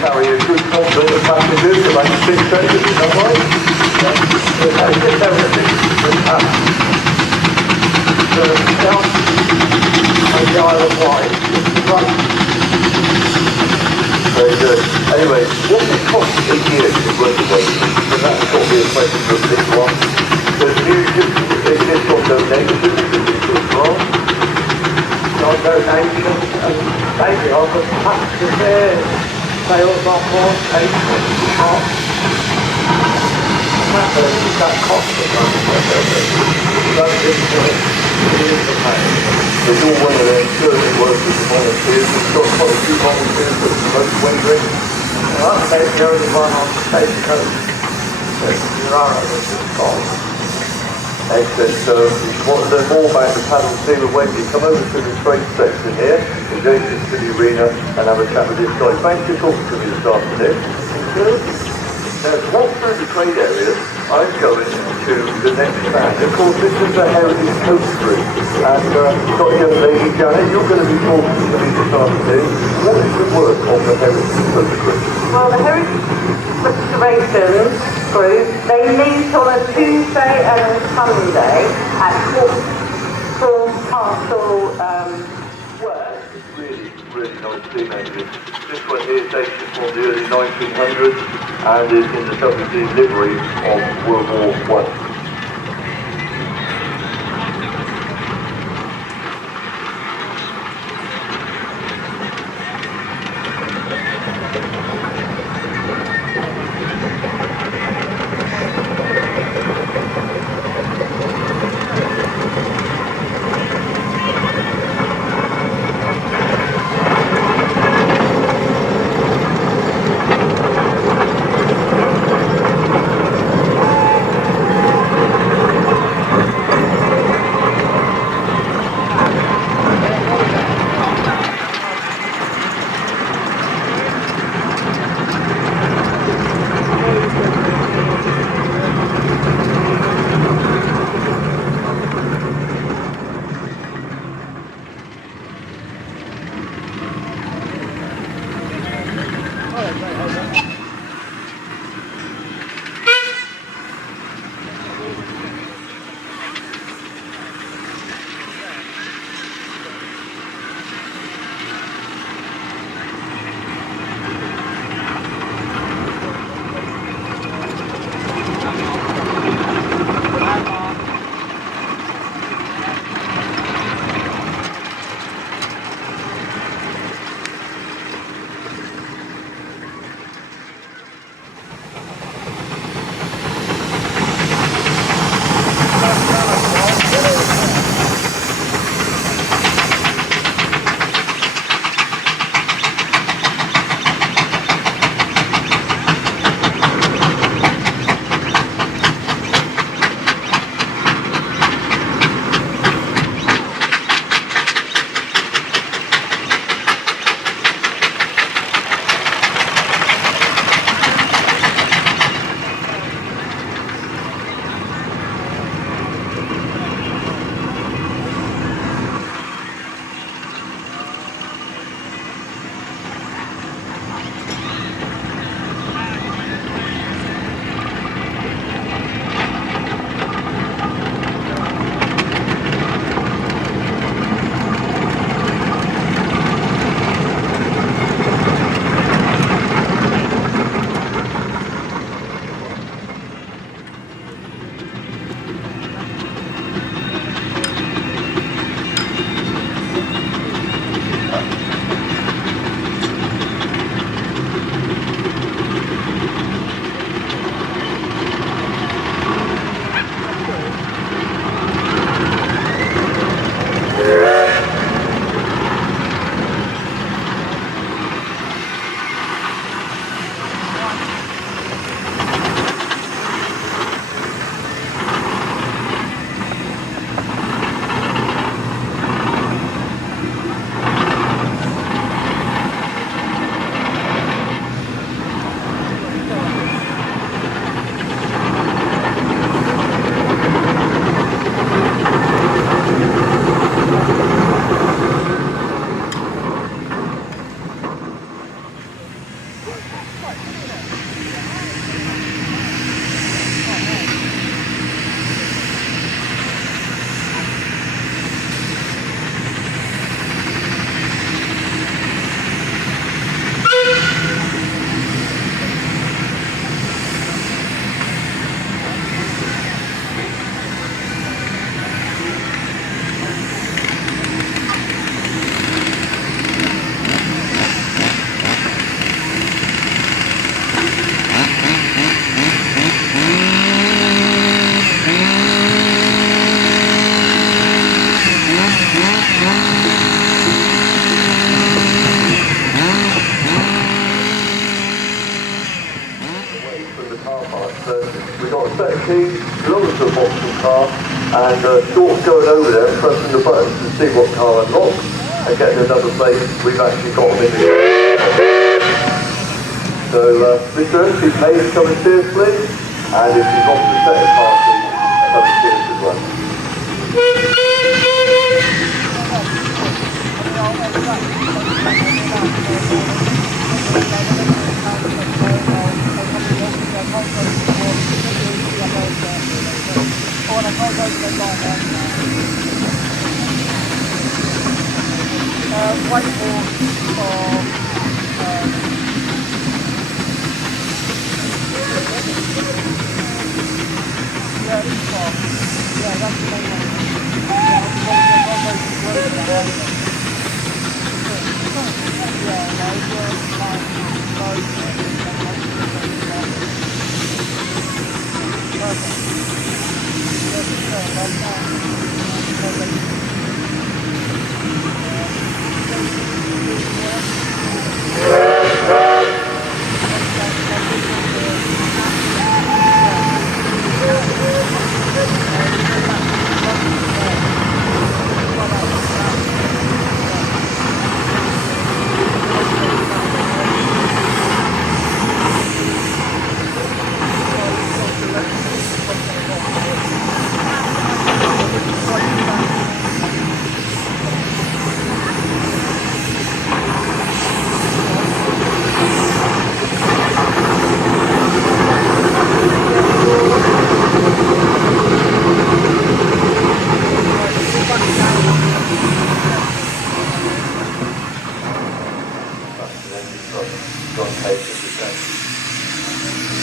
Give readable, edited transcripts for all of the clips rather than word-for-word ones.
carry a good complement of passengers, about 6 engines, is that right? Yeah. Just everything. So, down on the Isle of Wight, right. Very good. Anyway, what does it cost a year to run the Wagons? And that's got to be a question for this one. So do you just exist on donations? On donations, and maybe on the passenger sales on board, that cost of money. There's all one of their service workers and volunteers. We've got quite a few volunteers that promote wondering. Well, that's the only one on the Cape Coast. There are others in Scotland. Excellent. So if you want to learn more about the paddle steel and wave, you come over to the trade section here, adjacent to the arena, and have a chat with this guy. Thanks for talking to me this afternoon. Thank you. Now, to walk through the trade areas, I'm going to the next stand. Of course, this is the Heritage Coast Group, and you've got a young lady, Janet, you're going to be talking to me this afternoon. What is the work of the Heritage Coast Group? Well, the Heritage Restoration Group, they meet on a Tuesday and a Sunday at Cornwall Castle work. Really nice steam engine. This one here dates from the early 1900s and is in the WD livery of World War I. key, belongs to a boxing car, and Short's going over there and pressing the button to see what car unlocks, and getting another place. We've actually got them in the air. So, Mr. Ernst, if May's come and see us, please, and if you've got the set party, come and see us as well.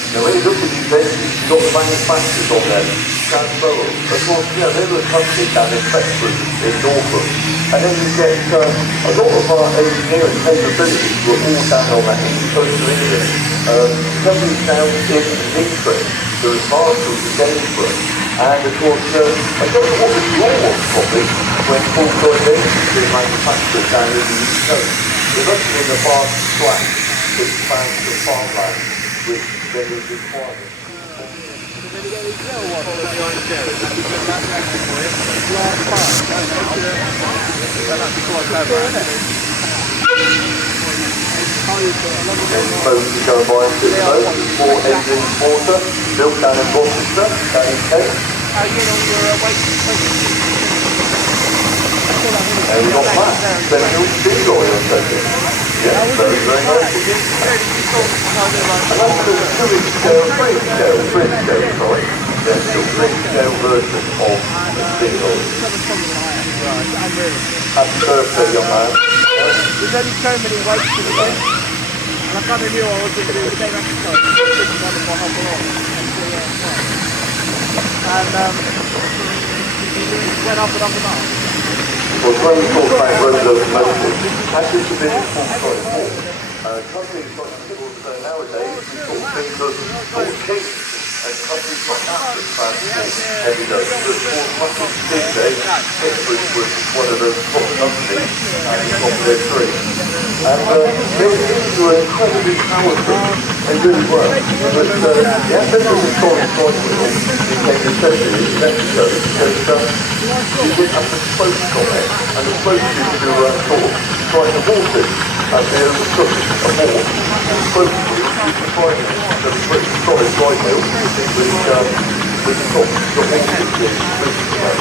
Now when you look at these engines, you've got the manufacturers on there, Transferable. Of course, you know, they were a company down in Bedford, in Norfolk. And then you get a lot of our engineering capabilities were all down on that east coast of England. Companies down in Leitrim, there was Marshall, the Gainsborough. And of course, I don't know what the draw was probably when full joint engines being manufactured down in the east coast. It must have been the fast track expansion of farmland, which then was required. Boats to go by and sit boats, 4 engines water, built down in Rochester, down in Kent. And we've got that, Central Steam-Rollers second. Yeah, very, very nice. And that's the 2-inch scale, 3-inch scale, sorry. Yes, the 3-inch scale version of the Steam-Rollers. Happy birthday, young man. There's only so many weights to the game, and I kind of knew I was going to do the same exercise, and went up and up and up. Well, when we talk about road locomotives, actually it's a bit companies like nowadays, we sort of think of kings and companies like that that transport heavy loads. But of course, much of the day, Bedford was one of the top companies at the top of their tree. And these were incredibly powerful. They really were. But yeah, Bedford was solid cycle became necessary because you didn't have the spokes on it, and the spokes used to sort of try to halt it as they overtook a horse. The spokes used to try to put solid side wheel, which stopped the horses being moved away.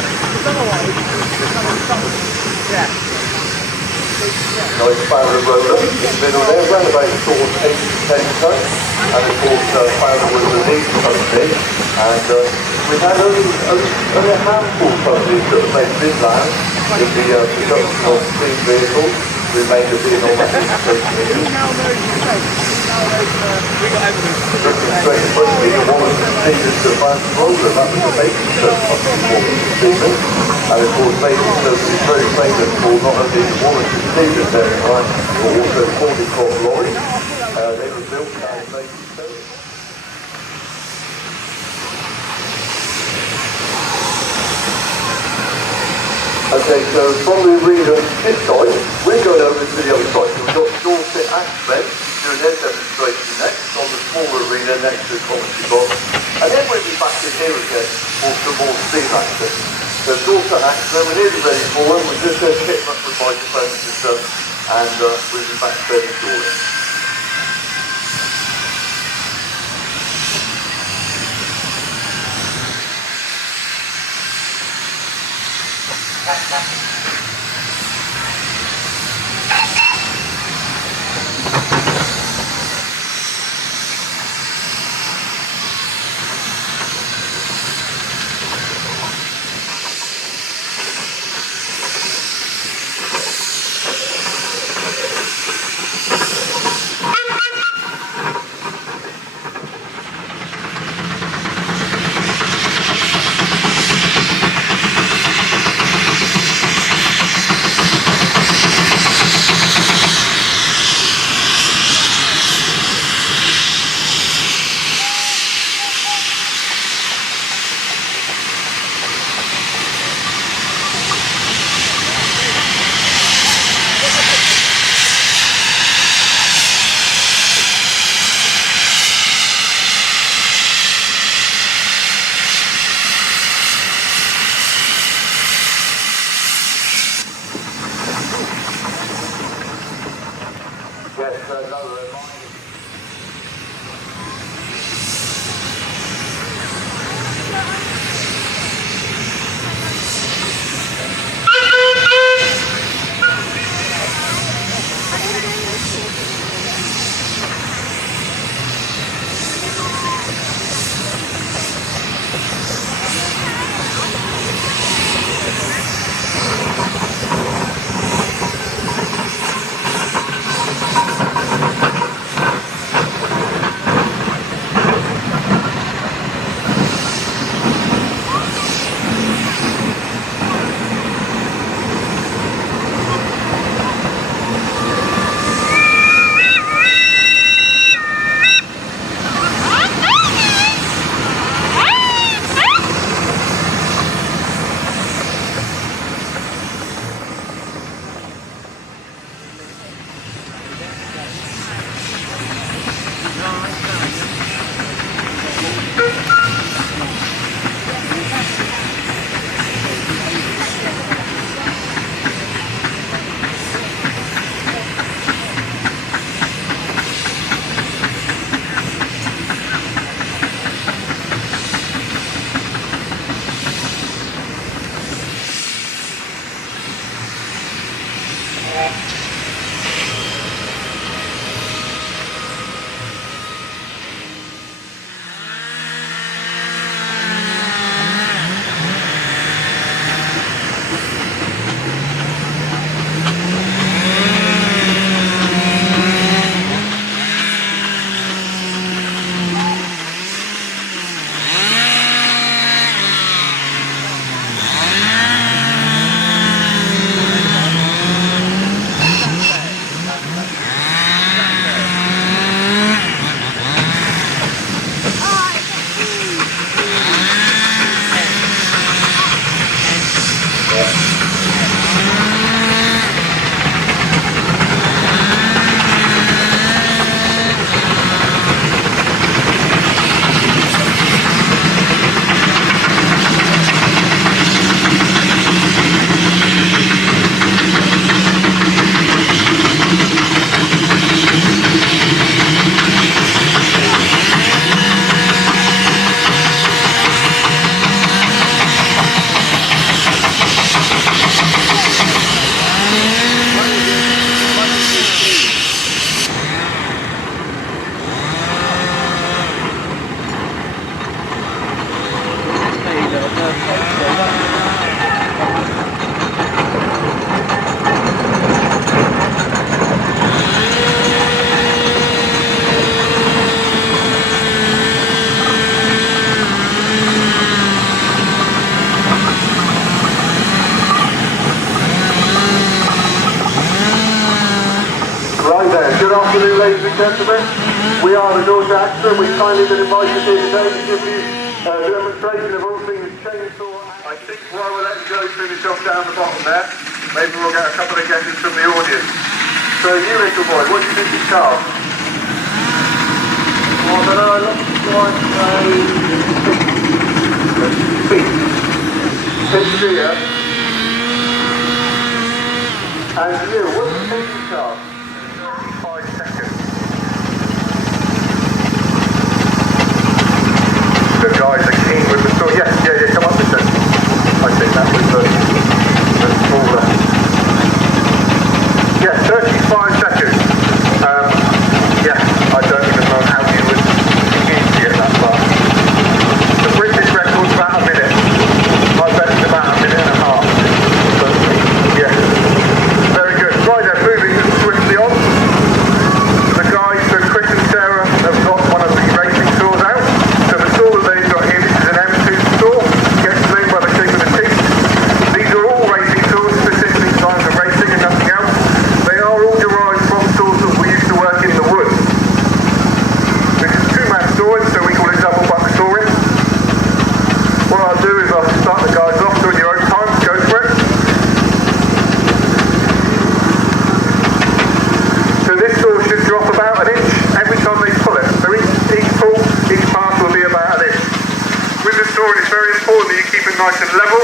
Nice Fowler roller in the middle there, around about sort of 8 to 10 tons, and of course Fowler was the lead company, and we've had only a handful of companies that have made midland in the production of steam vehicles, remainder being on that east coast of England. Looking straight in front of me, the Wagons and Steam-Rollers, that was the basic service of the Wagons and Steamers. And of course, basic service is very famous for not only the Wagons and Steamers there in line, but also Cordy Crop lorries. They were built down in basic service. Okay, so from the arena this side, we're going over to the other side. So we've got Dorset Axemen doing their demonstration next on the smaller arena next to the commentary box. And then we'll be back in here again for some more steam action. So it's also action, we're nearly ready for them. We're just going to hit them up with microphone system and we'll be back fairly shortly. ladies and gentlemen. We are the North Actor, and we've kindly been invited here today to give you a demonstration of all things chainsaw. I think while we're letting go finish off down the bottom there, maybe we'll get a couple of guesses from the audience. So you little boy, what do you think it's called? I don't know, it looks like a feet. Pitch rear. And you, what's the safety charge? 5 seconds. The guys are keen with the saw. Yeah, come up with that. I think that was the smaller. Yeah, 35 seconds. Yeah, I don't even know how you would begin to get that far. The British record's about a minute. I bet it's about a minute and a half. But, yeah, very good. Right then, moving swiftly on. The guys, so Chris and Sarah, have got one of the racing saws out. So the saw that they've got here, this is an M2 saw. Gets named by the shape of the teeth. These are all racing saws, specifically designed for racing and nothing else. They are all derived from saws that we used to work in the woods. This is two-man sawing, so we call it double buck sawing. What I'll do is I'll start the guys off doing your own time. Go for it. So this saw should drop about an inch every time they pull it. So each pull, each pass will be about an inch. With the saw, it's very important that you keep it nice and level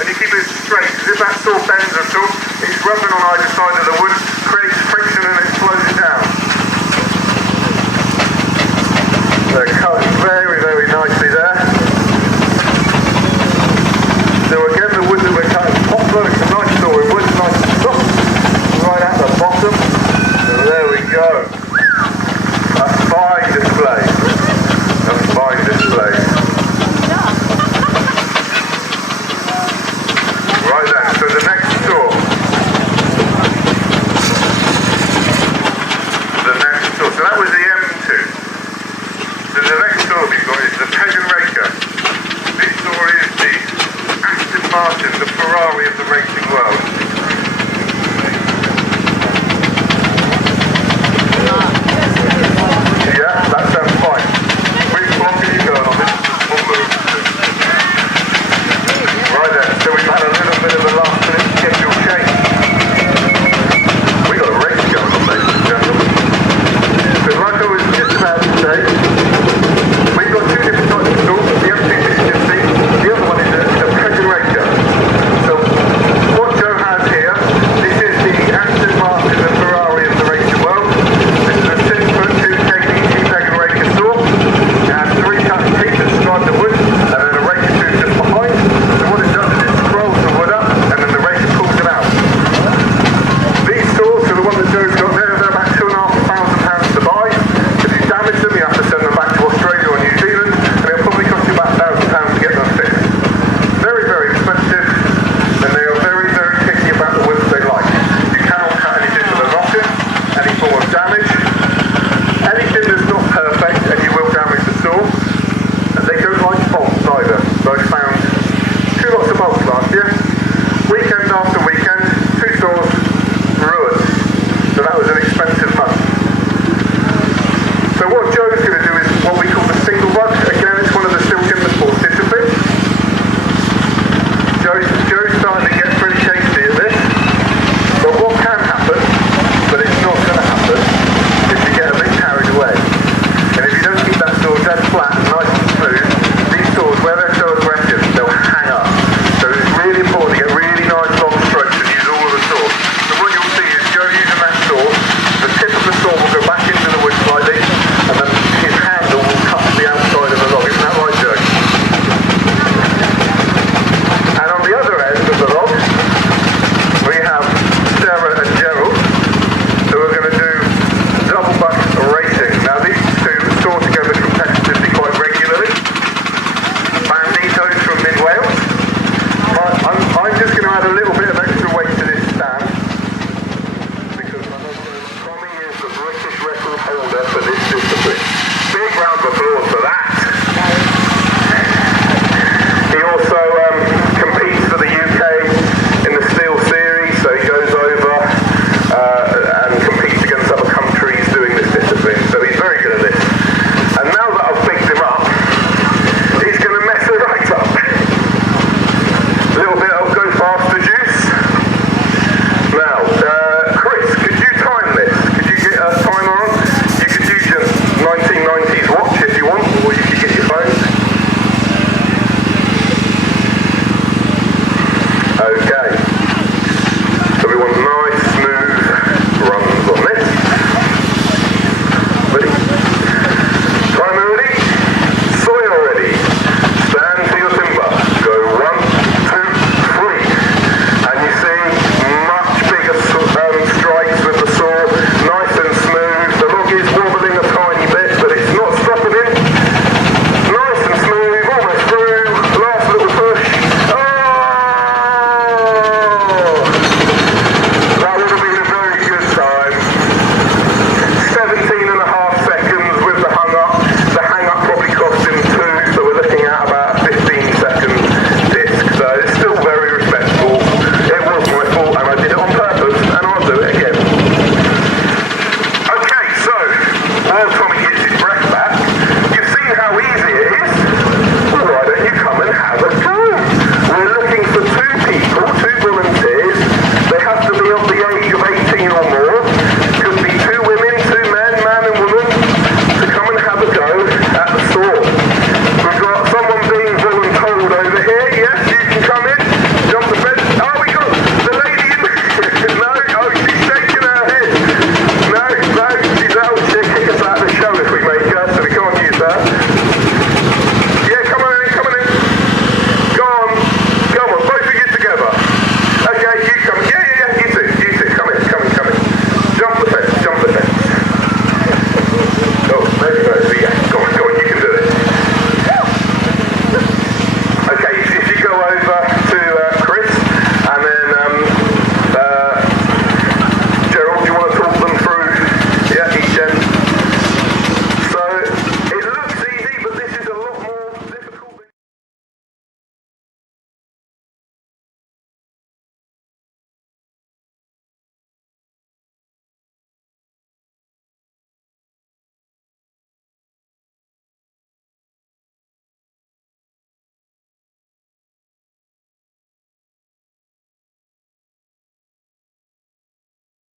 and you keep it straight, because if that saw bends at all, it's rubbing on either side of the wood,